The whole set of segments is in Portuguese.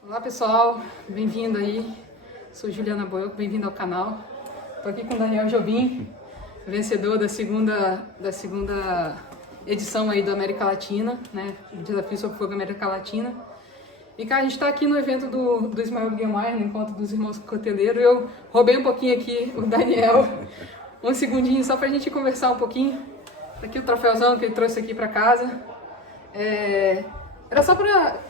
Olá pessoal, bem-vindo aí, sou Juliana Boelco, bem-vindo ao canal. Estou aqui com o Daniel Jobim, vencedor da segunda edição aí do América Latina, né? Desafio sobre Fogo América Latina. E cara, a gente está aqui no evento do Ismael Guiomar, no encontro dos irmãos coteleiros. Eu roubei um pouquinho aqui o Daniel, um segundinho só para a gente conversar um pouquinho. Aqui o troféuzão que ele trouxe aqui para casa. Era só para...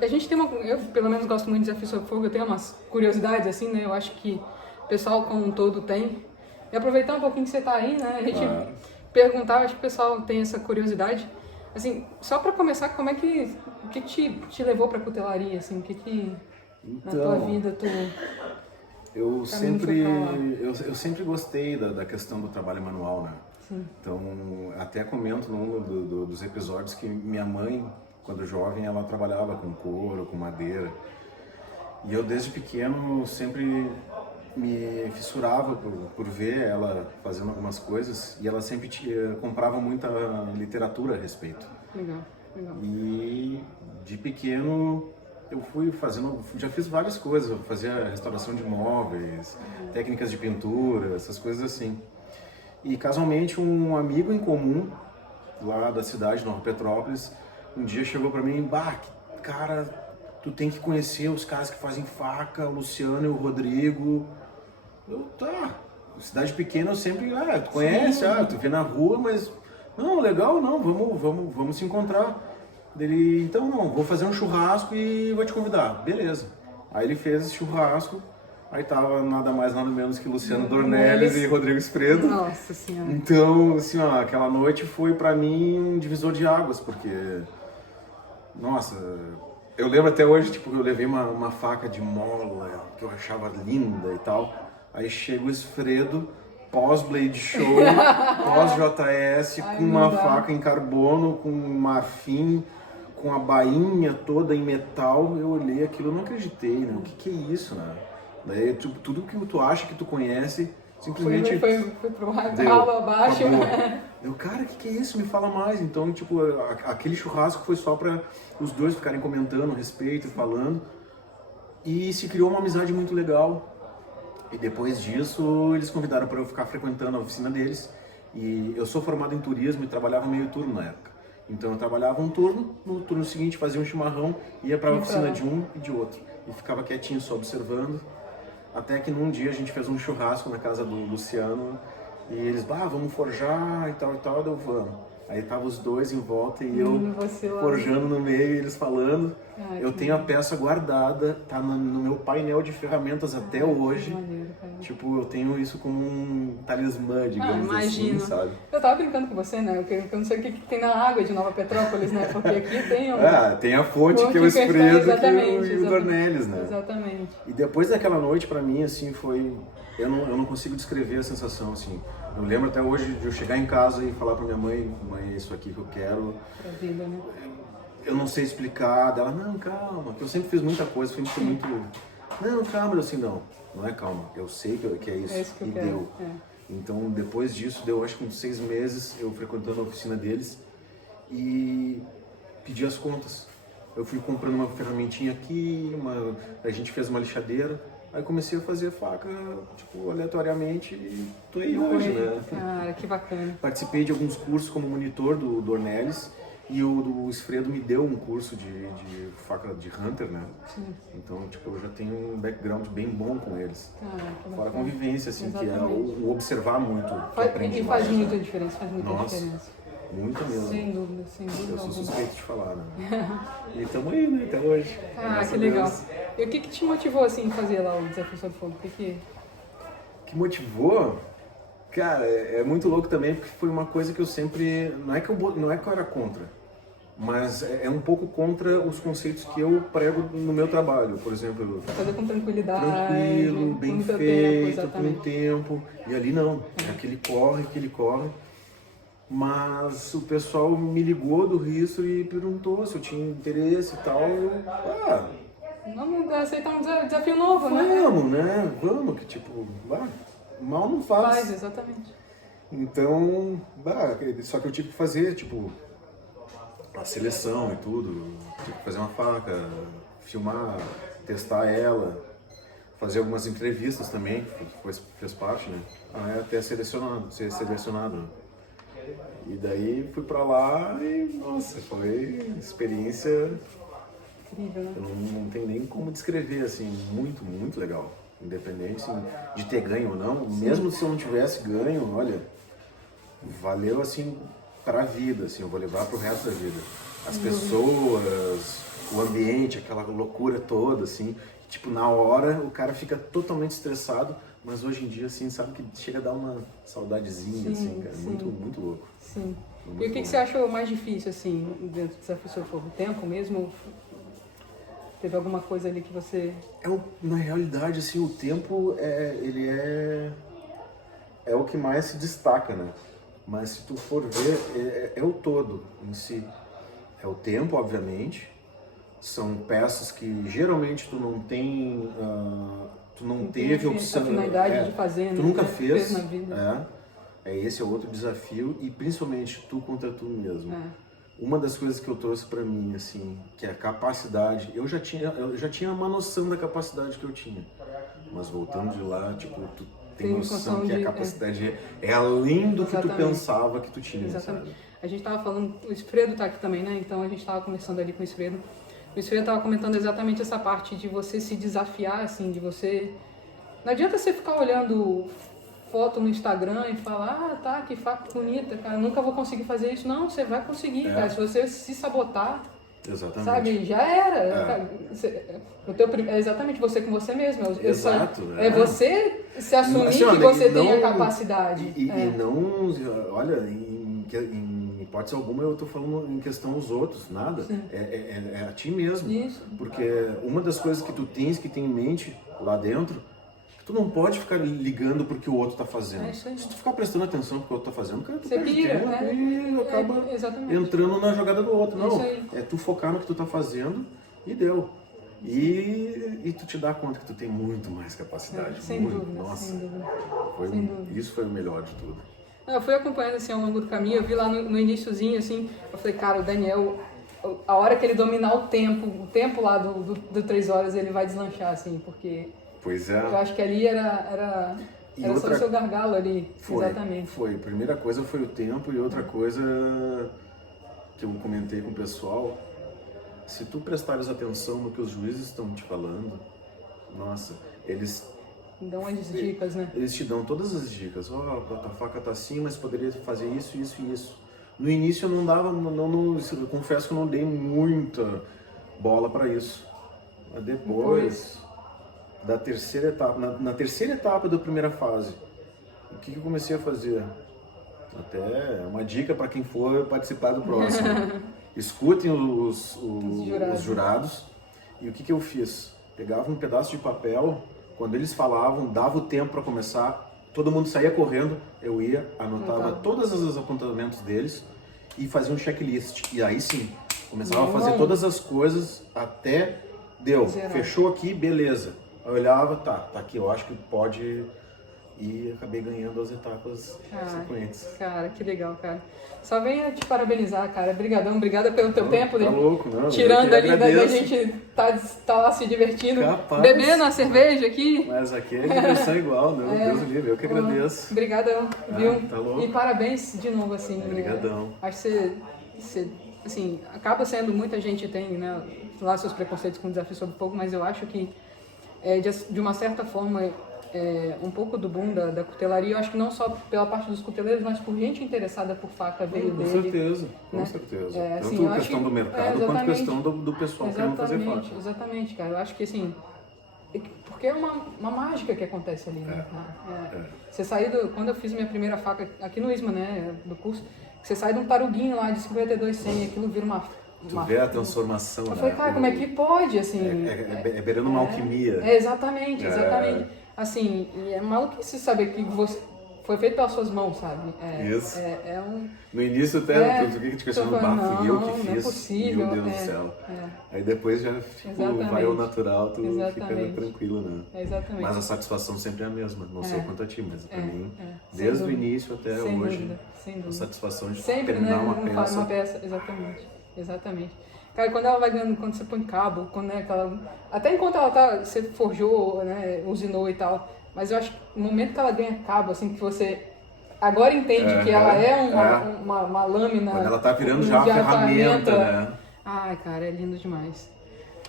A gente tem eu pelo menos gosto muito de Desafio sobre Fogo, eu tenho umas curiosidades assim, né? Eu acho que o pessoal como um todo tem. E aproveitar um pouquinho que você tá aí, né? A gente perguntar, acho que o pessoal tem essa curiosidade. Assim, só para começar, como é que... O que te levou para cutelaria, assim? O que na tua vida tu... Eu sempre gostei da questão do trabalho manual, né? Sim. Então, até comento num dos episódios que minha mãe, quando jovem, ela trabalhava com couro, com madeira. E eu, desde pequeno, sempre me fissurava por ver ela fazendo algumas coisas. E ela sempre comprava muita literatura a respeito. Legal, legal. E de pequeno eu fui fazendo, já fiz várias coisas. Eu fazia restauração de móveis, técnicas de pintura, essas coisas assim. E casualmente um amigo em comum lá da cidade, Nova Petrópolis, um dia chegou pra mim, cara, tu tem que conhecer os caras que fazem faca, o Luciano e o Rodrigo. Eu, cidade pequena eu sempre, tu conhece, tu vê na rua, mas, não, legal, não, vamos se encontrar. Ele, então não, vou fazer um churrasco e vou te convidar. Beleza. Aí ele fez esse churrasco, aí tava nada mais nada menos que Luciano Dornelles e Rodrigo Espredo. Nossa Senhora. Então, assim, aquela noite foi pra mim um divisor de águas, porque, nossa, eu lembro até hoje, tipo, eu levei uma faca de mola, que eu achava linda e tal. Aí chega o Esfredo, pós-Blade Show, pós-JS, com uma faca em carbono, com marfim, com a bainha toda em metal. Eu olhei aquilo, eu não acreditei, né? O que é isso, né? Daí tudo que tu acha que tu conhece, simplesmente Foi pro ralo abaixo, né? Eu, cara, o que é isso? Me fala mais. Então, tipo, aquele churrasco foi só para os dois ficarem comentando a respeito, falando. E se criou uma amizade muito legal. E depois disso, eles convidaram para eu ficar frequentando a oficina deles. E eu sou formado em turismo e trabalhava meio turno na época. Então eu trabalhava um turno, no turno seguinte fazia um chimarrão, ia para a oficina de um e de outro. E ficava quietinho só observando. Até que num dia a gente fez um churrasco na casa do Luciano. E eles, vamos forjar e tal, eu vamos. Aí tava os dois em volta e eu forjando no meio e eles falando. Eu tenho a peça guardada, tá no meu painel de ferramentas até hoje. Maneiro, tipo, eu tenho isso como um talismã, digamos assim, sabe? Eu tava brincando com você, né? Eu não sei o que tem na água de Nova Petrópolis, né? Porque aqui tem tem a fonte que é o Espredo e o Dornelles, né? Exatamente. E depois daquela noite, pra mim, assim, foi... Eu não consigo descrever a sensação, assim. Eu lembro até hoje de eu chegar em casa e falar pra minha mãe, é isso aqui que eu quero. Pra vida, né? Eu não sei explicar. Dela, não, calma, que eu sempre fiz muita coisa, fui muito... Não, calma, eu assim, não é calma, eu sei que é isso. É isso que eu e quero. deu. Então, depois disso, deu acho que uns 6 meses eu frequentando a oficina deles e pedi as contas. Eu fui comprando uma ferramentinha aqui, a gente fez uma lixadeira. Aí comecei a fazer faca, tipo, aleatoriamente e tô aí hoje, né? Cara, que bacana. Participei de alguns cursos como monitor do Dornelles e o do Esfredo me deu um curso de faca de Hunter, né? Sim. Então, tipo, eu já tenho um background bem bom com eles. Fora a bacana. convivência, assim, Exatamente. que é o observar muito. E faz muita diferença, Nossa, muita mesmo. Sem dúvida, sem dúvida. Eu sou suspeito de falar, né? E tamo aí, né, até hoje. Que legal. E o que te motivou, assim, a fazer lá o Desafio sobre Fogo? Que motivou? Cara, é muito louco também, porque foi uma coisa que eu sempre... Não é que eu era contra, mas é um pouco contra os conceitos que eu prego no meu trabalho. Por exemplo... Fazer com tranquilidade. Tranquilo, bem com feito, com tempo. E ali não, aquele corre. Mas o pessoal me ligou do Risto e perguntou se eu tinha interesse e tal. Vamos aceitar um desafio novo, né? Vamos, que tipo, mal não faz. Faz, exatamente. Então, só que eu tive que fazer, tipo, a seleção e tudo, tive que fazer uma faca, filmar, testar ela, fazer algumas entrevistas também, que fez parte, né? Até ser selecionado. E daí fui pra lá e, nossa, foi experiência... Incrível, né? Eu não tenho nem como descrever, assim, muito, muito legal. Independente assim, de ter ganho ou não, mesmo se eu não tivesse ganho, olha, valeu, assim, pra vida, assim, eu vou levar pro resto da vida. As pessoas, o ambiente, aquela loucura toda, assim, tipo, na hora o cara fica totalmente estressado, mas hoje em dia, assim, sabe que chega a dar uma saudadezinha, assim, cara, muito, muito louco. Sim. Muito E o que você achou mais difícil, assim, dentro do Desafio Sob Fogo? O tempo mesmo? Teve alguma coisa ali que você... Na realidade, assim, o tempo, ele é o que mais se destaca, né? Mas se tu for ver, é o todo em si. É o tempo, obviamente. São peças que geralmente tu não tem, tu não teve opção. A finalidade de fazer, né? Tu nunca fez na vida. Esse é outro desafio e principalmente tu contra tu mesmo. Uma das coisas que eu trouxe pra mim, assim, que é a capacidade, eu já tinha uma noção da capacidade que eu tinha, mas voltando de lá, tipo, tu tem noção que a capacidade é além do que tu pensava que tu tinha. Exatamente. Sabe? A gente tava falando, o Esfredo tá aqui também, né? Então a gente tava conversando ali com o Esfredo. O Esfredo tava comentando exatamente essa parte de você se desafiar, assim, de você... Não adianta você ficar olhando foto no Instagram e falar, tá, que faca bonita, cara, nunca vou conseguir fazer isso. Não, você vai conseguir, cara. Se você se sabotar, exatamente. Sabe, já era. É exatamente você com você mesmo. Exato. É você se assumir assim, que você tem a capacidade. E não, olha, em hipótese alguma eu tô falando em questão aos outros, nada. É a ti mesmo. Isso. Porque uma das coisas que tu tens que ter em mente lá dentro, tu não pode ficar ligando porque o outro tá fazendo. Se tu ficar prestando atenção porque o outro tá fazendo, cara, tu perde tempo e acaba entrando na jogada do outro. Não, é tu focar no que tu tá fazendo e deu. E tu te dá conta que tu tem muito mais capacidade. Sem dúvida, nossa, sem dúvida. Isso foi o melhor de tudo. Eu fui acompanhando assim ao longo do caminho, eu vi lá no iniciozinho, assim, eu falei, cara, o Daniel, a hora que ele dominar o tempo lá do 3 horas, ele vai deslanchar, assim, porque... Pois é. Eu acho que ali era só o seu gargalo ali, exatamente. Foi. A primeira coisa foi o tempo e outra coisa que eu comentei com o pessoal, se tu prestares atenção no que os juízes estão te falando, nossa, eles... Dão as dicas, né? Eles te dão todas as dicas. A faca tá assim, mas poderia fazer isso, isso e isso. No início eu não dava, eu confesso que eu não dei muita bola para isso. Mas depois... da terceira etapa, na terceira etapa da primeira fase, o que eu comecei a fazer? Até uma dica para quem for participar do próximo. Escutem os jurados. E o que eu fiz? Pegava um pedaço de papel, quando eles falavam, dava o tempo para começar, todo mundo saía correndo, eu ia, anotava todos os apontamentos deles e fazia um checklist. E aí sim, começava a fazer todas as coisas até deu. Fechou aqui, beleza. Eu olhava, tá aqui, eu acho que pode, e acabei ganhando as etapas sequentes. Cara, que legal, cara. Só venho te parabenizar, cara. Obrigada pelo teu tempo. Tá louco, não. Tirando ali da gente tá lá se divertindo, bebendo a cerveja aqui. Mas aqui é diversão igual, não, Deus do livre, eu que agradeço. Obrigadão, viu? Tá louco. E parabéns de novo, assim. Obrigadão. Acho que você, assim, acaba sendo, muita gente tem, né, lá seus preconceitos com o Desafio Sob Fogo, mas eu acho que de uma certa forma, um pouco do boom da cutelaria, eu acho que não só pela parte dos cuteleiros, mas por gente interessada por faca veio dele. Com certeza. Assim, tanto questão do mercado quanto questão do pessoal querendo fazer faca. Exatamente, cara. Eu acho que assim, porque é uma mágica que acontece ali, né? Você quando eu fiz minha primeira faca aqui no ISMA, né, do curso, você sai de um taruguinho lá de 52,100, aquilo vira uma... Tu vê a transformação, eu falei, cara, como é que pode, assim... É beirando uma alquimia. Exatamente. Assim, e é maluquice saber que foi feito pelas suas mãos, sabe? Isso. No início até, tu fica te questionando, fui eu que fiz, não é possível, meu Deus do céu. Aí depois já vai ao natural, tu fica tranquilo, né? Exatamente. Mas a satisfação sempre é a mesma, não sei quanto a ti, mas pra mim, desde o início até hoje, sem dúvida. A satisfação de sempre, terminar uma peça. Exatamente. Cara, quando ela vai ganhando, quando você põe cabo, quando é aquela... Até enquanto ela tá, você forjou, né, usinou e tal, mas eu acho que no momento que ela ganha cabo, assim, que você agora entende que ela é uma lâmina... Quando ela tá virando já a ferramenta, né? Ai, cara, é lindo demais.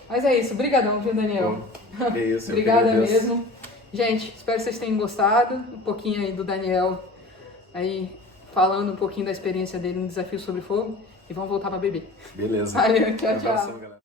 Mas é isso, brigadão, viu, Daniel? Pô, é isso, Obrigada mesmo. Gente, espero que vocês tenham gostado, um pouquinho aí do Daniel, aí falando um pouquinho da experiência dele no Desafio Sobre Fogo, e vamos voltar pra beber. Beleza. Valeu, tchau, Um abração, tchau. galera.